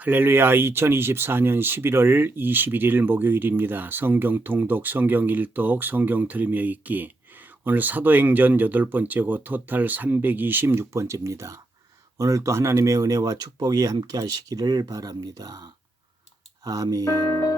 할렐루야 2024년 11월 21일 목요일입니다. 성경 통독, 성경 일독, 성경 들으며 읽기. 오늘 사도행전 여덟 번째고 토탈 326번째입니다. 오늘 또 하나님의 은혜와 축복이 함께 하시기를 바랍니다. 아멘.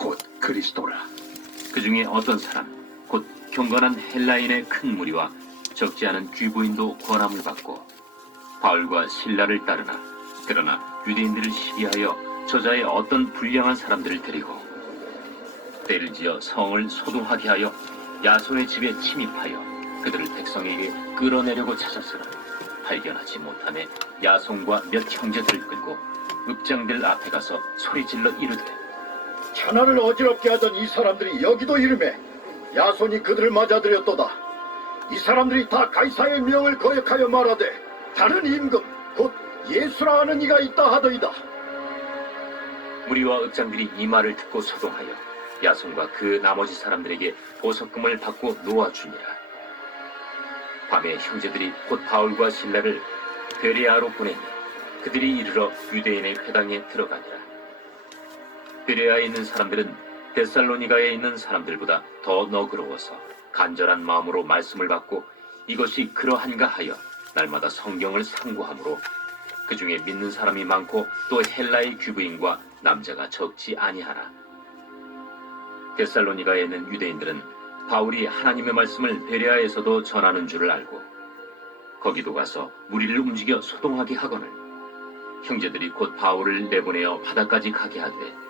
곧 그리스도라. 그 중에 어떤 사람, 곧 경건한 헬라인의 큰 무리와 적지 않은 귀부인도 권함을 받고 바울과 신라를 따르나 그러나 유대인들을 시기하여 저자의 어떤 불량한 사람들을 데리고 때를 지어 성을 소동하게 하여 야손의 집에 침입하여 그들을 백성에게 끌어내려고 찾았으나 발견하지 못하매 야손과 몇 형제들을 끌고 읍장들 앞에 가서 소리질러 이르되 천하를 어지럽게 하던 이 사람들이 여기도 이름에 야손이 그들을 맞아들였도다. 이 사람들이 다 가이사의 명을 거역하여 말하되 다른 임금 곧 예수라 하는 이가 있다 하더이다. 무리와 읍장들이 이 말을 듣고 소동하여 야손과 그 나머지 사람들에게 보석금을 받고 놓아주니라. 밤에 형제들이 곧 바울과 신라를 베레아로 보내니 그들이 이르러 유대인의 회당에 들어가니라. 베레아에 있는 사람들은 데살로니가에 있는 사람들보다 더 너그러워서 간절한 마음으로 말씀을 받고 이것이 그러한가 하여 날마다 성경을 상고하므로 그 중에 믿는 사람이 많고 또 헬라의 귀부인과 남자가 적지 아니하라. 데살로니가에 있는 유대인들은 바울이 하나님의 말씀을 베레아에서도 전하는 줄을 알고 거기도 가서 무리를 움직여 소동하게 하거늘 형제들이 곧 바울을 내보내어 바다까지 가게 하되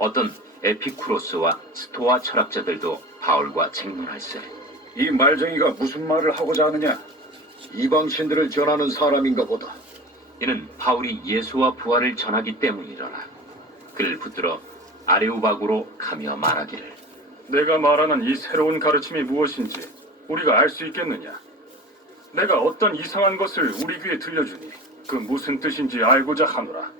어떤 에피쿠로스와 스토아 철학자들도 바울과 쟁론할세. 이 말쟁이가 무슨 말을 하고자 하느냐? 이방 신들을 전하는 사람인가 보다. 이는 바울이 예수와 부활을 전하기 때문이더라. 그를 붙들어 아레오바구로 가며 말하기를 내가 말하는 이 새로운 가르침이 무엇인지 우리가 알 수 있겠느냐? 내가 어떤 이상한 것을 우리 귀에 들려주니 그 무슨 뜻인지 알고자 하노라.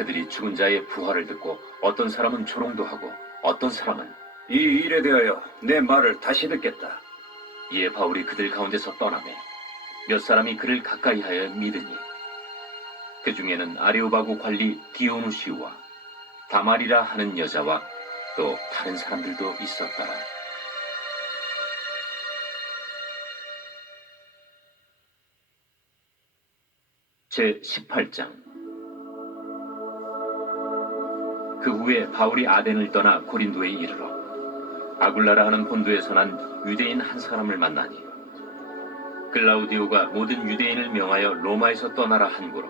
그들이 죽은 자의 부활을 듣고 어떤 사람은 조롱도 하고 어떤 사람은 이 일에 대하여 내 말을 다시 듣겠다. 이에 바울이 그들 가운데서 떠나매 몇 사람이 그를 가까이하여 믿으니 그 중에는 아레오바구 관리 디오누시우와 다말이라 하는 여자와 또 다른 사람들도 있었더라. 제 18장 그 후에 바울이 아덴을 떠나 고린도에 이르러 아굴라라 하는 본도에서 난 유대인 한 사람을 만나니 글라우디오가 모든 유대인을 명하여 로마에서 떠나라 한 고로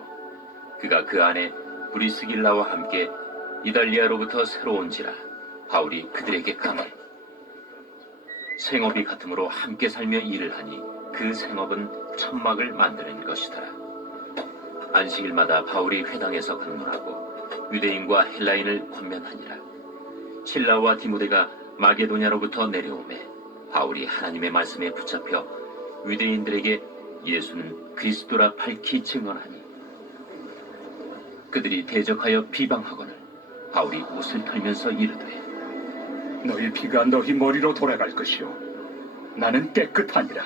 그가 그 안에 브리스길라와 함께 이달리아로부터 새로 온지라 바울이 그들에게 강해 생업이 같으므로 함께 살며 일을 하니 그 생업은 천막을 만드는 것이더라. 안식일마다 바울이 회당에서 근무하고 유대인과 헬라인을 권면하니라 신라와 디모데가 마게도냐로부터 내려오매 바울이 하나님의 말씀에 붙잡혀 유대인들에게 예수는 그리스도라 밝히 증언하니 그들이 대적하여 비방하거늘 바울이 옷을 털면서 이르되 너희 피가 너희 머리로 돌아갈 것이요 나는 깨끗하니라.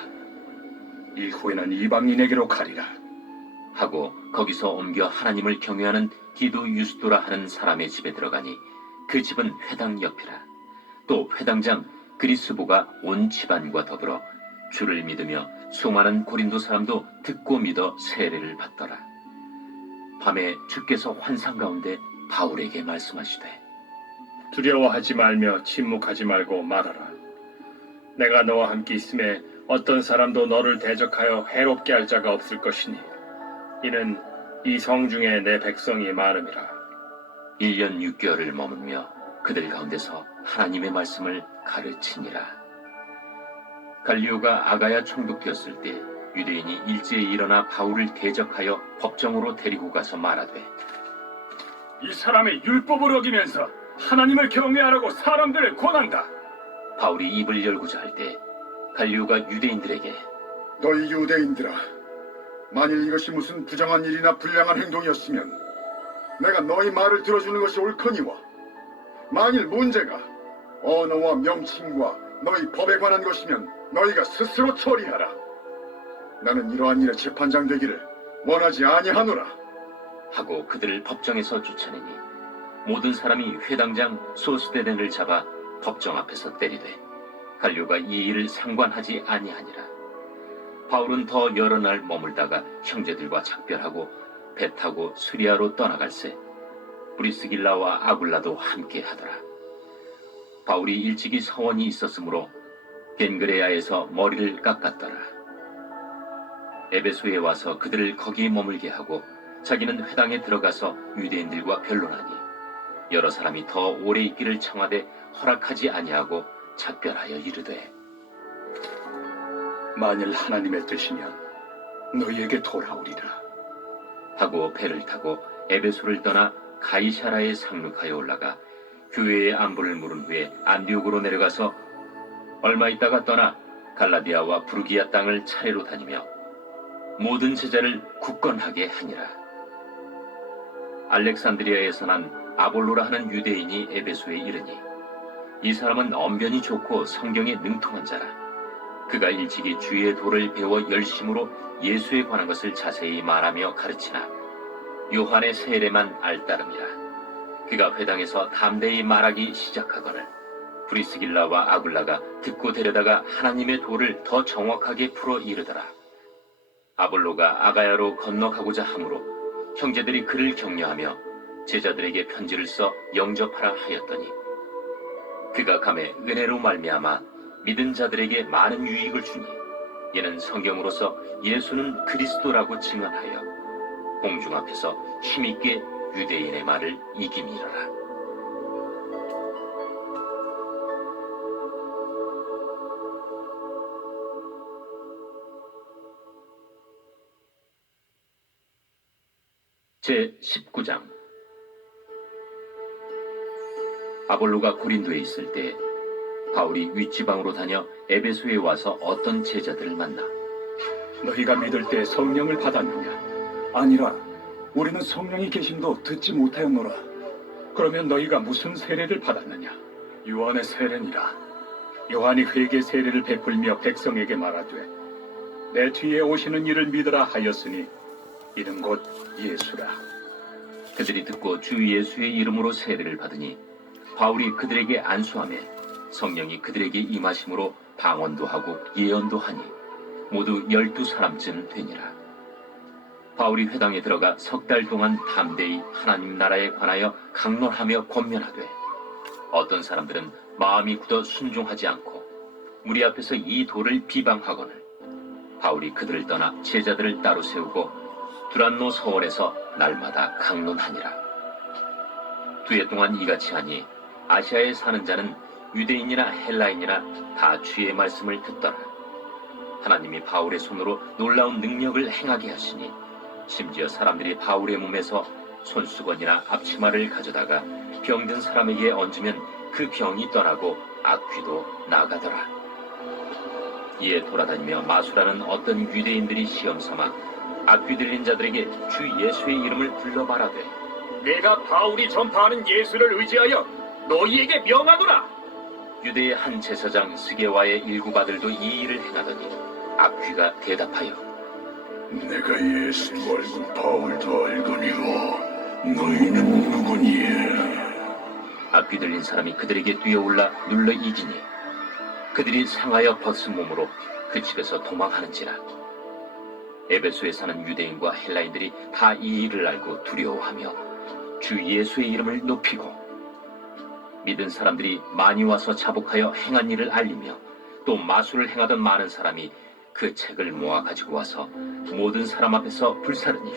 이후에는 이방인에게로 가리라. 하고 거기서 옮겨 하나님을 경외하는 디도 유스도라 하는 사람의 집에 들어가니 그 집은 회당 옆이라 또 회당장 그리스보가 온 집안과 더불어 주를 믿으며 수많은 고린도 사람도 듣고 믿어 세례를 받더라 밤에 주께서 환상 가운데 바울에게 말씀하시되 두려워하지 말며 침묵하지 말고 말하라. 내가 너와 함께 있음에 어떤 사람도 너를 대적하여 해롭게 할 자가 없을 것이니 이는 이 성 중에 내 백성이 많음이라. 1년 6개월을 머물며 그들 가운데서 하나님의 말씀을 가르치니라. 갈리오가 아가야 총독되었을 때 유대인이 일제히 일어나 바울을 대적하여 법정으로 데리고 가서 말하되 이 사람의 율법을 어기면서 하나님을 경외하라고 사람들을 권한다. 바울이 입을 열고자 할 때 갈리오가 유대인들에게 너희 유대인들아, 만일 이것이 무슨 부정한 일이나 불량한 행동이었으면 내가 너희 말을 들어주는 것이 옳거니와 만일 문제가 언어와 명칭과 너희 법에 관한 것이면 너희가 스스로 처리하라. 나는 이러한 일에 재판장 되기를 원하지 아니하노라. 하고 그들을 법정에서 쫓아내니 모든 사람이 회당장 소스데덴을 잡아 법정 앞에서 때리되 갈료가 이 일을 상관하지 아니하니라 바울은 더 여러 날 머물다가 형제들과 작별하고 배 타고 수리아로 떠나갈새 브리스길라와 아굴라도 함께 하더라. 바울이 일찍이 서원이 있었으므로 겐그레아에서 머리를 깎았더라. 에베소에 와서 그들을 거기 머물게 하고 자기는 회당에 들어가서 유대인들과 변론하니 여러 사람이 더 오래 있기를 청하되 허락하지 아니하고 작별하여 이르되 만일 하나님의 뜻이면 너희에게 돌아오리라. 하고 배를 타고 에베소를 떠나 가이샤라에 상륙하여 올라가 교회의 안부를 물은 후에 안디옥으로 내려가서 얼마 있다가 떠나 갈라디아와 부르기아 땅을 차례로 다니며 모든 제자를 굳건하게 하니라. 알렉산드리아에서 난 아볼로라 하는 유대인이 에베소에 이르니 이 사람은 언변이 좋고 성경에 능통한 자라. 그가 일찍이 주의 도를 배워 열심으로 예수에 관한 것을 자세히 말하며 가르치나 요한의 세례만 알따름이라. 그가 회당에서 담대히 말하기 시작하거늘 브리스길라와 아굴라가 듣고 데려다가 하나님의 도를 더 정확하게 풀어 이르더라. 아볼로가 아가야로 건너가고자 하므로 형제들이 그를 격려하며 제자들에게 편지를 써 영접하라 하였더니 그가 감에 은혜로 말미암아 믿은 자들에게 많은 유익을 주니 이는 성경으로서 예수는 그리스도라고 증언하여 공중 앞에서 힘있게 유대인의 말을 이기미러라. 제 19장 아볼로가 고린도에 있을 때 바울이 윗지방으로 다녀 에베소에 와서 어떤 제자들을 만나 너희가 믿을 때 성령을 받았느냐? 아니라 우리는 성령이 계심도 듣지 못하였노라. 그러면 너희가 무슨 세례를 받았느냐? 요한의 세례니라. 요한이 회개 세례를 베풀며 백성에게 말하되 내 뒤에 오시는 이를 믿으라 하였으니 이는 곧 예수라. 그들이 듣고 주 예수의 이름으로 세례를 받으니 바울이 그들에게 안수하며 성령이 그들에게 임하심으로 방언도 하고 예언도 하니 모두 열두 사람쯤 되니라. 바울이 회당에 들어가 석 달 동안 담대히 하나님 나라에 관하여 강론하며 권면하되 어떤 사람들은 마음이 굳어 순종하지 않고 우리 앞에서 이 돌을 비방하거늘 바울이 그들을 떠나 제자들을 따로 세우고 두란노 서원에서 날마다 강론하니라. 두 해 동안 이같이 하니 아시아에 사는 자는 유대인이나 헬라인이나 다 주의 말씀을 듣더라. 하나님이 바울의 손으로 놀라운 능력을 행하게 하시니 심지어 사람들이 바울의 몸에서 손수건이나 앞치마를 가져다가 병든 사람에게 얹으면 그 병이 떠나고 악귀도 나가더라. 이에 돌아다니며 마수라는 어떤 유대인들이 시험 삼아 악귀 들린 자들에게 주 예수의 이름을 불러 말하되 내가 바울이 전파하는 예수를 의지하여 너희에게 명하노라. 유대의 한 제사장 스게와의 일곱 아들도 이 일을 행하더니 악귀가 대답하여 내가 예수 알고 바울도 알거니와 너희는 누구니? 악귀 들린 사람이 그들에게 뛰어올라 눌러 이기니 그들이 상하여 벗은 몸으로 그 집에서 도망하는지라 에베소에 사는 유대인과 헬라인들이 다 이 일을 알고 두려워하며 주 예수의 이름을 높이고 믿은 사람들이 많이 와서 자복하여 행한 일을 알리며 또 마술을 행하던 많은 사람이 그 책을 모아 가지고 와서 모든 사람 앞에서 불사르니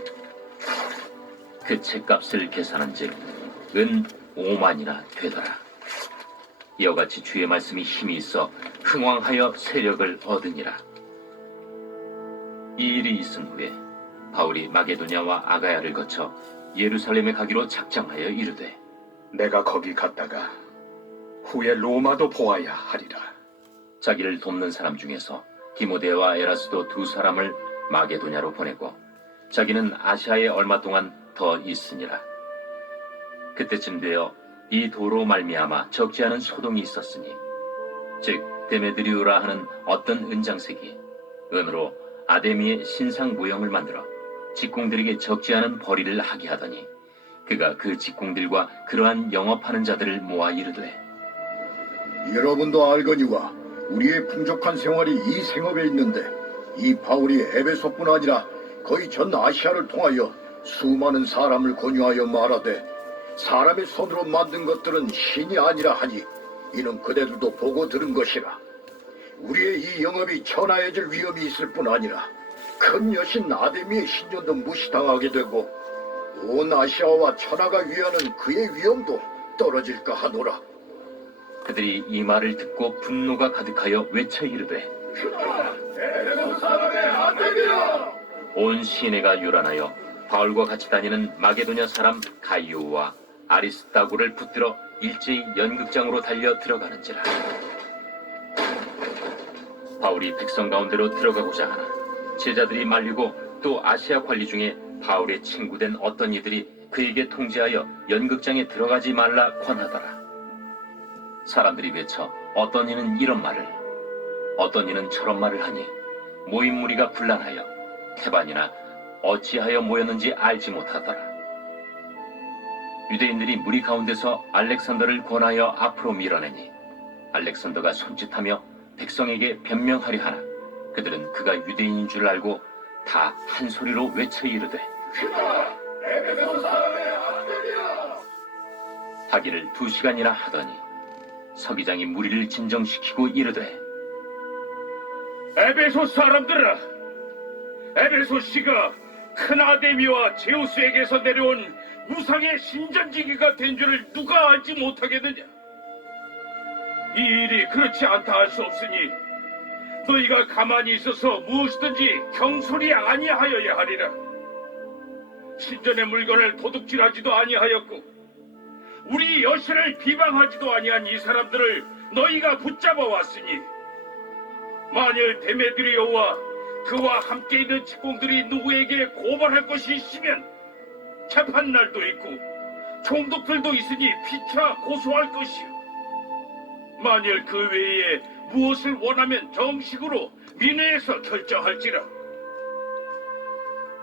그 책값을 계산한즉 은 5만이나 되더라. 이와 같이 주의 말씀이 힘이 있어 흥왕하여 세력을 얻으니라. 이 일이 있은 후에 바울이 마게도냐와 아가야를 거쳐 예루살렘에 가기로 작정하여 이르되 내가 거기 갔다가 후에 로마도 보아야 하리라. 자기를 돕는 사람 중에서 디모데와 에라스도 두 사람을 마게도냐로 보내고 자기는 아시아에 얼마 동안 더 있으니라. 그때쯤 되어 이 도로 말미암아 적지 않은 소동이 있었으니 즉 데메드리우라 하는 어떤 은장색이 은으로 아데미의 신상 모형을 만들어 직공들에게 적지 않은 벌이를 하게 하더니 그가 그 직공들과 그러한 영업하는 자들을 모아 이르되 여러분도 알거니와 우리의 풍족한 생활이 이 생업에 있는데 이 바울이 에베소뿐 아니라 거의 전 아시아를 통하여 수많은 사람을 권유하여 말하되 사람의 손으로 만든 것들은 신이 아니라 하니 이는 그대들도 보고 들은 것이라. 우리의 이 영업이 천하해질 위험이 있을 뿐 아니라 큰 여신 아데미의 신전도 무시당하게 되고 온 아시아와 천하가 위하는 그의 위엄도 떨어질까 하노라. 그들이 이 말을 듣고 분노가 가득하여 외쳐 이르되 온 시내가 요란하여 바울과 같이 다니는 마게도냐 사람 가이오와 아리스타고를 붙들어 일제히 연극장으로 달려 들어가는지라. 바울이 백성 가운데로 들어가고자 하나 제자들이 말리고 또 아시아 관리 중에 바울의 친구된 어떤 이들이 그에게 통지하여 연극장에 들어가지 말라 권하더라 사람들이 외쳐 어떤 이는 이런 말을 어떤 이는 저런 말을 하니 모인 무리가 분란하여 태반이나 어찌하여 모였는지 알지 못하더라. 유대인들이 무리 가운데서 알렉산더를 권하여 앞으로 밀어내니 알렉산더가 손짓하며 백성에게 변명하려 하나 그들은 그가 유대인인 줄 알고 다 한 소리로 외쳐 이르되 하기를 두 시간이나 하더니 서기장이 무리를 진정시키고 이르되 에베소 사람들아, 에베소 씨가 큰 아데미와 제우스에게서 내려온 우상의 신전지기가 된 줄을 누가 알지 못하겠느냐? 이 일이 그렇지 않다 할 수 없으니 너희가 가만히 있어서 무엇이든지 경솔이 아니하여야 하리라. 신전의 물건을 도둑질하지도 아니하였고 우리 여신을 비방하지도 아니한 이 사람들을 너희가 붙잡아 왔으니 만일 데메드리오와 그와 함께 있는 직공들이 누구에게 고발할 것이 있으면 재판 날도 있고 총독들도 있으니 피차 고소할 것이요. 만일 그 외에 무엇을 원하면 정식으로 민회에서 결정할지라.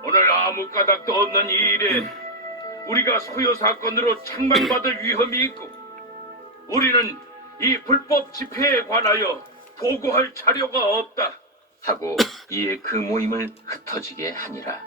오늘 아무 까닭도 없는 이 일에 우리가 소요 사건으로 책망받을 위험이 있고 우리는 이 불법 집회에 관하여 보고할 자료가 없다. 하고 이에 그 모임을 흩어지게 하니라.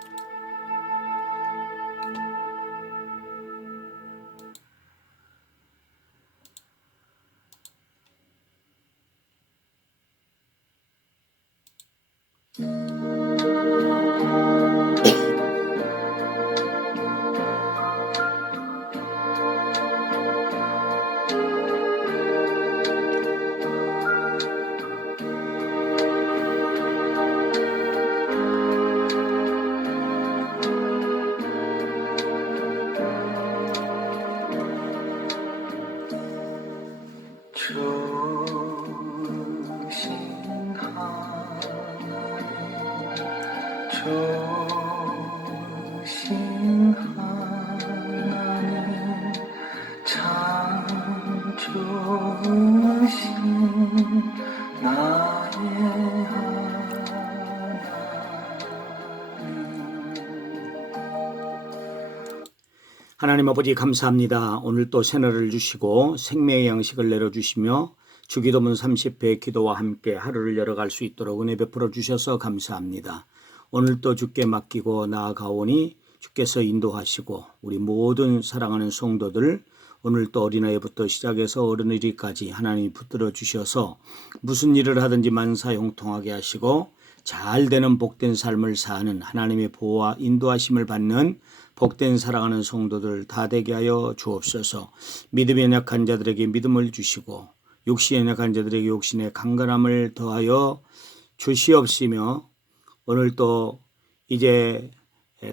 하나님 하나님 아버지 감사합니다. 오늘 또 새날을 주시고 생명의 양식을 내려주시며 주기도문 30회 기도와 함께 하루를 열어갈 수 있도록 은혜 베풀어 주셔서 감사합니다. 오늘 또 주께 맡기고 나아가오니 주께서 인도하시고 우리 모든 사랑하는 성도들 오늘 또 어린아이부터 시작해서 어른이리까지 하나님이 붙들어 주셔서 무슨 일을 하든지 만사 형통하게 하시고 잘 되는 복된 삶을 사는 하나님의 보호와 인도하심을 받는 복된 사랑하는 성도들 다 되게 하여 주옵소서. 믿음에 약한 자들에게 믿음을 주시고 육신에 약한 자들에게 육신의 강건함을 더하여 주시옵시며 오늘 또 이제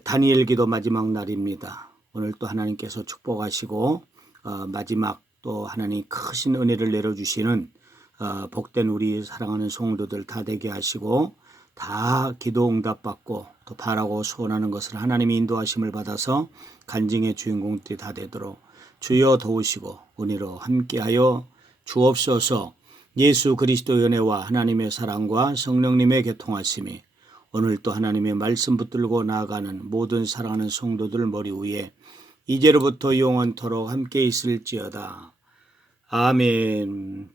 다니엘 기도 마지막 날입니다. 오늘 또 하나님께서 축복하시고 어, 마지막 또 하나님 크신 은혜를 내려주시는 어, 복된 우리 사랑하는 성도들 다 되게 하시고 다 기도 응답 받고 또 바라고 소원하는 것을 하나님이 인도하심을 받아서 간증의 주인공들이 다 되도록 주여 도우시고 은혜로 함께하여 주옵소서 예수 그리스도의 은혜와 하나님의 사랑과 성령님의 교통하심이 오늘 또 하나님의 말씀 붙들고 나아가는 모든 사랑하는 성도들 머리 위에 이제로부터 영원토록 함께 있을지어다. 아멘.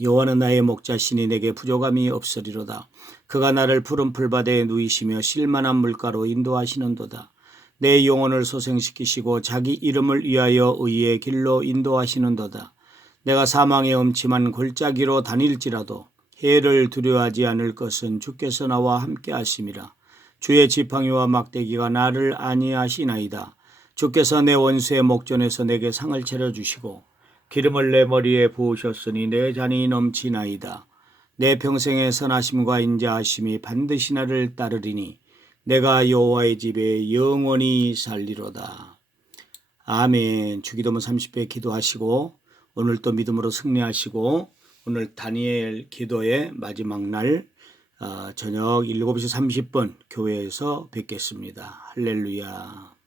여호와는 나의 목자시니 내게 부족함이 없으리로다. 그가 나를 푸른 풀밭에 누이시며 실만한 물가로 인도하시는도다. 내 영혼을 소생시키시고 자기 이름을 위하여 의의 길로 인도하시는도다. 내가 사망의 엄침한 골짜기로 다닐지라도 해를 두려워하지 않을 것은 주께서 나와 함께 하심이라. 주의 지팡이와 막대기가 나를 안위하시나이다. 주께서 내 원수의 목전에서 내게 상을 차려주시고 기름을 내 머리에 부으셨으니 내 잔이 넘치나이다. 내 평생의 선하심과 인자하심이 반드시 나를 따르리니 내가 여호와의 집에 영원히 살리로다. 아멘. 주기도문 30배 기도하시고 오늘 또 믿음으로 승리하시고 오늘 다니엘 기도의 마지막 날 어, 저녁 7시 30분 교회에서 뵙겠습니다. 할렐루야.